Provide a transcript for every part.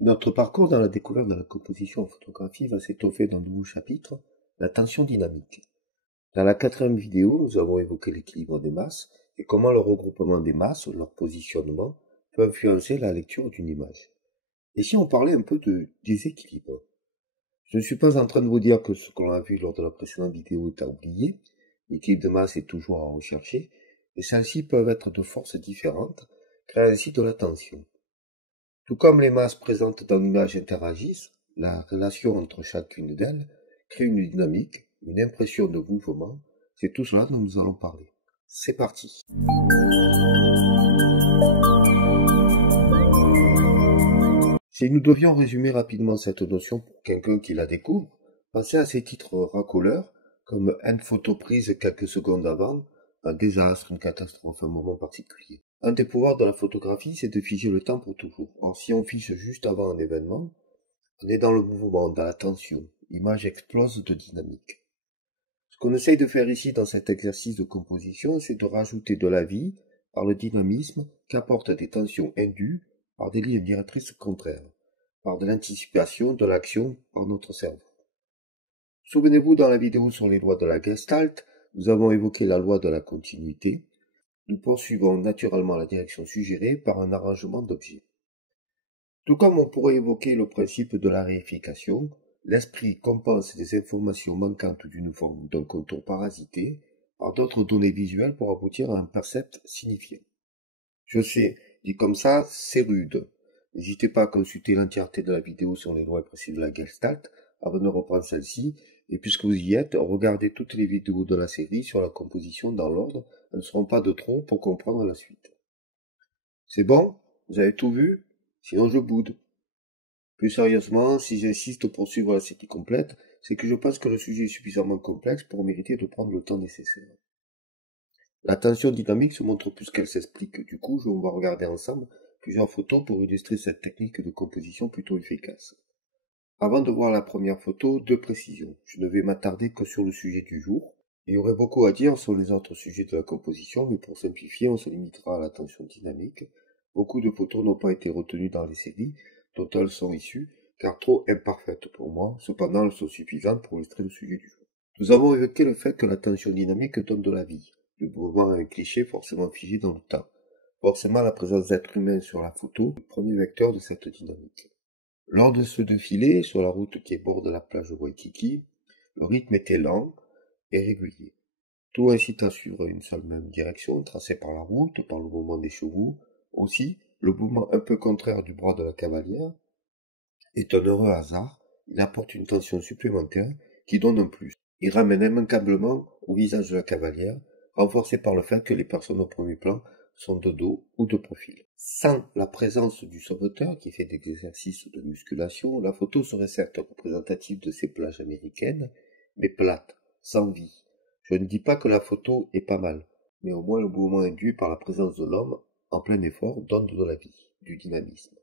Notre parcours dans la découverte de la composition en photographie va s'étoffer dans de nouveaux chapitres, la tension dynamique. Dans la quatrième vidéo, nous avons évoqué l'équilibre des masses et comment le regroupement des masses, leur positionnement, peut influencer la lecture d'une image. Et si on parlait un peu de déséquilibre? Je ne suis pas en train de vous dire que ce qu'on a vu lors de la précédente vidéo est à oublier, l'équilibre de masse est toujours à rechercher, et celles-ci peuvent être de forces différentes, créant ainsi de la tension. Tout comme les masses présentes dans l'image interagissent, la relation entre chacune d'elles crée une dynamique, une impression de mouvement. C'est tout cela dont nous allons parler. C'est parti. Si nous devions résumer rapidement cette notion pour quelqu'un qui la découvre, pensez à ces titres racoleurs comme une photo prise quelques secondes avant, un désastre, une catastrophe, un moment particulier. Un des pouvoirs de la photographie, c'est de figer le temps pour toujours. Or, si on fiche juste avant un événement, on est dans le mouvement, dans la tension. L'image explose de dynamique. Ce qu'on essaye de faire ici dans cet exercice de composition, c'est de rajouter de la vie par le dynamisme qu'apportent des tensions indues par des lignes directrices contraires, par de l'anticipation de l'action par notre cerveau. Souvenez-vous, dans la vidéo sur les lois de la Gestalt, nous avons évoqué la loi de la continuité. Nous poursuivons naturellement la direction suggérée par un arrangement d'objets. Tout comme on pourrait évoquer le principe de la réification, l'esprit compense des informations manquantes d'une forme ou d'un contour parasité par d'autres données visuelles pour aboutir à un percept signifiant. Je sais, dit comme ça, c'est rude. N'hésitez pas à consulter l'entièreté de la vidéo sur les lois précises de la Gestalt avant de reprendre celle-ci, et puisque vous y êtes, regardez toutes les vidéos de la série sur la composition dans l'ordre, elles ne seront pas de trop pour comprendre la suite. C'est bon? Vous avez tout vu? Sinon je boude. Plus sérieusement, si j'insiste pour suivre la série complète, c'est que je pense que le sujet est suffisamment complexe pour mériter de prendre le temps nécessaire. La tension dynamique se montre plus qu'elle s'explique, du coup on va regarder ensemble plusieurs photos pour illustrer cette technique de composition plutôt efficace. Avant de voir la première photo, deux précisions. Je ne vais m'attarder que sur le sujet du jour. Il y aurait beaucoup à dire sur les autres sujets de la composition, mais pour simplifier, on se limitera à la tension dynamique. Beaucoup de photos n'ont pas été retenues dans les séries dont elles sont issues, car trop imparfaites pour moi. Cependant, elles sont suffisantes pour illustrer le sujet du jour. Nous avons évoqué le fait que la tension dynamique donne de la vie. Le mouvement est un cliché forcément figé dans le temps. Forcément, la présence d'êtres humains sur la photo est le premier vecteur de cette dynamique. Lors de ce défilé, sur la route qui borde la plage de Waikiki, le rythme était lent et régulier. Tout incite à suivre une seule même direction, tracée par la route, par le mouvement des chevaux. Aussi, le mouvement un peu contraire du bras de la cavalière est un heureux hasard. Il apporte une tension supplémentaire qui donne un plus. Il ramène immanquablement au visage de la cavalière, renforcé par le fait que les personnes au premier plan sont de dos ou de profil. Sans la présence du sauveteur qui fait des exercices de musculation, la photo serait certes représentative de ces plages américaines, mais plate, sans vie. Je ne dis pas que la photo est pas mal, mais au moins le mouvement induit par la présence de l'homme en plein effort donne de la vie, du dynamisme.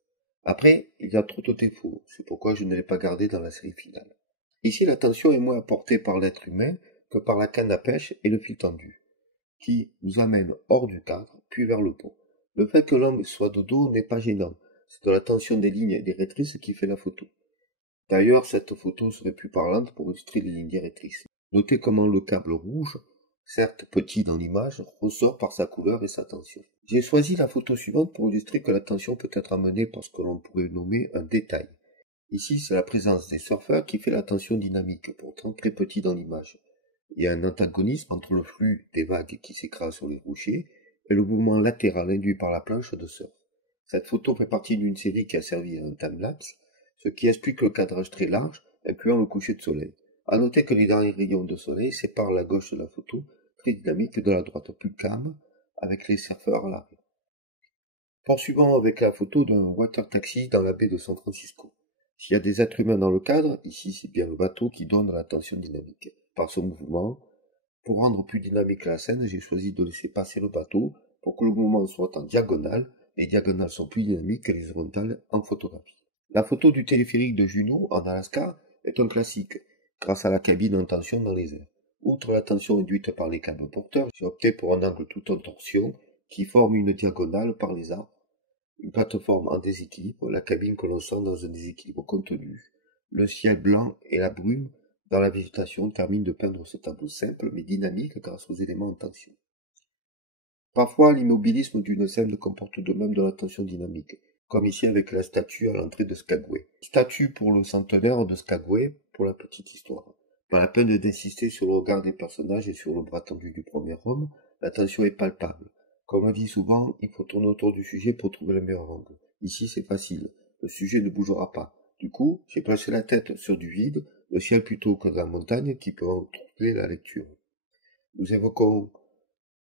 Après, il y a trop de défauts, c'est pourquoi je ne l'ai pas gardé dans la série finale. Ici, la tension est moins apportée par l'être humain que par la canne à pêche et le fil tendu, qui nous amène hors du cadre, puis vers le pont. Le fait que l'homme soit de dos n'est pas gênant, c'est de la tension des lignes directrices qui fait la photo. D'ailleurs, cette photo serait plus parlante pour illustrer les lignes directrices. Notez comment le câble rouge, certes petit dans l'image, ressort par sa couleur et sa tension. J'ai choisi la photo suivante pour illustrer que la tension peut être amenée par ce que l'on pourrait nommer un détail. Ici, c'est la présence des surfeurs qui fait la tension dynamique, pourtant très petit dans l'image. Il y a un antagonisme entre le flux des vagues qui s'écrasent sur les rochers et le mouvement latéral induit par la planche de surf. Cette photo fait partie d'une série qui a servi à un timelapse, ce qui explique le cadrage très large, incluant le coucher de soleil. À noter que les derniers rayons de soleil séparent la gauche de la photo, très dynamique, de la droite plus calme, avec les surfeurs à l'arrière. Poursuivons avec la photo d'un water taxi dans la baie de San Francisco. S'il y a des êtres humains dans le cadre, ici c'est bien le bateau qui donne la tension dynamique. Par son mouvement, pour rendre plus dynamique la scène, j'ai choisi de laisser passer le bateau pour que le mouvement soit en diagonale. Les diagonales sont plus dynamiques que les horizontales en photographie. La photo du téléphérique de Juneau, en Alaska, est un classique, grâce à la cabine en tension dans les airs. Outre la tension induite par les câbles porteurs, j'ai opté pour un angle tout en torsion qui forme une diagonale par les arbres. une plateforme en déséquilibre, la cabine que l'on sent dans un déséquilibre contenu, le ciel blanc et la brume dans la végétation terminent de peindre ce tableau simple mais dynamique grâce aux éléments en tension. Parfois, l'immobilisme d'une scène comporte de même de la tension dynamique, comme ici avec la statue à l'entrée de Skagway. Statue pour le centenaire de Skagway, pour la petite histoire. Pas la peine d'insister sur le regard des personnages et sur le bras tendu du premier homme, la tension est palpable. Comme on dit souvent, il faut tourner autour du sujet pour trouver le meilleur angle. Ici, c'est facile. Le sujet ne bougera pas. Du coup, j'ai placé la tête sur du vide, le ciel plutôt que la montagne qui peut en troubler la lecture. Nous évoquons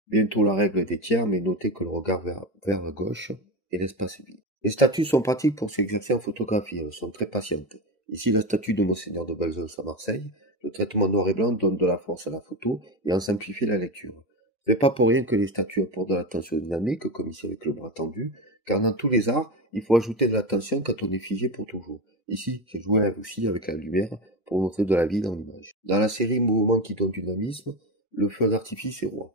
bientôt la règle des tiers, mais notez que le regard vers la gauche et l'espace vide. Les statues sont pratiques pour s'exercer en photographie, elles sont très patientes. Ici, la statue de Monseigneur de Belzos à Marseille, le traitement noir et blanc donne de la force à la photo et en simplifie la lecture. Ce n'est pas pour rien que les statues apportent de la tension dynamique, comme ici avec le bras tendu, car dans tous les arts, il faut ajouter de la tension quand on est figé pour toujours. Ici, j'ai joué aussi avec la lumière pour montrer de la vie dans l'image. Dans la série Mouvement qui donne dynamisme, le feu d'artifice est roi.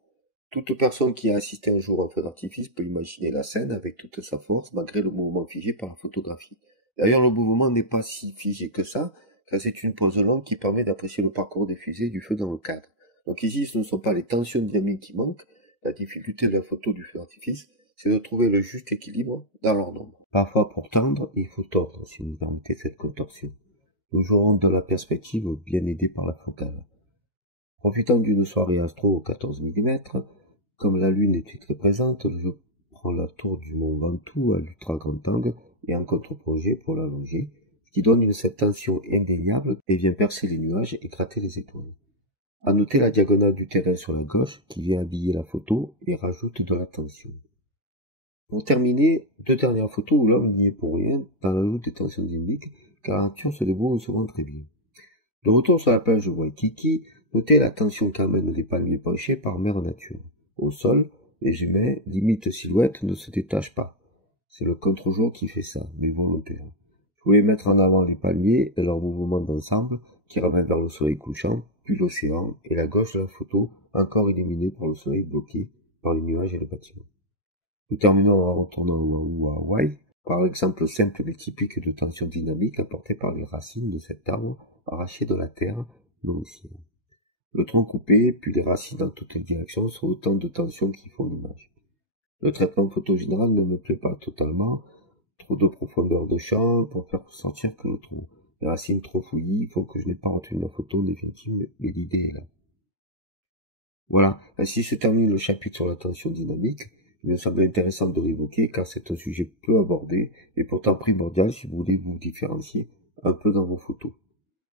Toute personne qui a assisté un jour à un feu d'artifice peut imaginer la scène avec toute sa force malgré le mouvement figé par la photographie. D'ailleurs, le mouvement n'est pas si figé que ça, car c'est une pause longue qui permet d'apprécier le parcours des fusées du feu dans le cadre. Donc ici, ce ne sont pas les tensions dynamiques qui manquent, la difficulté de la photo du feu d'artifice, c'est de trouver le juste équilibre dans leur nombre. Parfois, pour tendre, il faut tordre, si vous me permettez cette contorsion. Nous jouerons dans la perspective, bien aidé par la focale. Profitant d'une soirée astro au 14 mm, comme la lune était très présente, je prends la tour du mont Ventoux à l'ultra grand angle et en contre-plongée pour l'allonger, ce qui donne une tension indéniable et vient percer les nuages et gratter les étoiles. À noter la diagonale du terrain sur la gauche qui vient habiller la photo et rajoute de la tension. Pour terminer, deux dernières photos où l'homme n'y est pour rien dans l'ajout des tensions dynamiques, car la nature se débrouille souvent très bien. De retour sur la plage de Waikiki, notez la tension qu'amènent les palmiers penchés par mère nature. Au sol, les humains, limite silhouette, ne se détachent pas. C'est le contre-jour qui fait ça, mais volontaire. Je voulais mettre en avant les palmiers et leur mouvement d'ensemble qui ramène vers le soleil couchant, puis l'océan et la gauche de la photo, encore illuminée par le soleil bloqué par les nuages et les bâtiments. Nous terminons en retournant au Oahu à Hawaï, par l'exemple simple mais typique de tension dynamique apportée par les racines de cet arbre arraché de la terre, non au ciel. Le tronc coupé, puis les racines dans toutes les directions sont autant de tensions qui font l'image. Le traitement photo général ne me plaît pas totalement, trop de profondeur de champ pour faire sentir que le tronc. Les racines trop fouillis font que je n'ai pas retenu la photo définitive, mais l'idée est là. Voilà, ainsi se termine le chapitre sur la tension dynamique. Il me semble intéressant de l'évoquer car c'est un sujet peu abordé et pourtant primordial si vous voulez vous différencier un peu dans vos photos.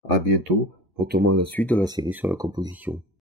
À bientôt pour tourner la suite de la série sur la composition.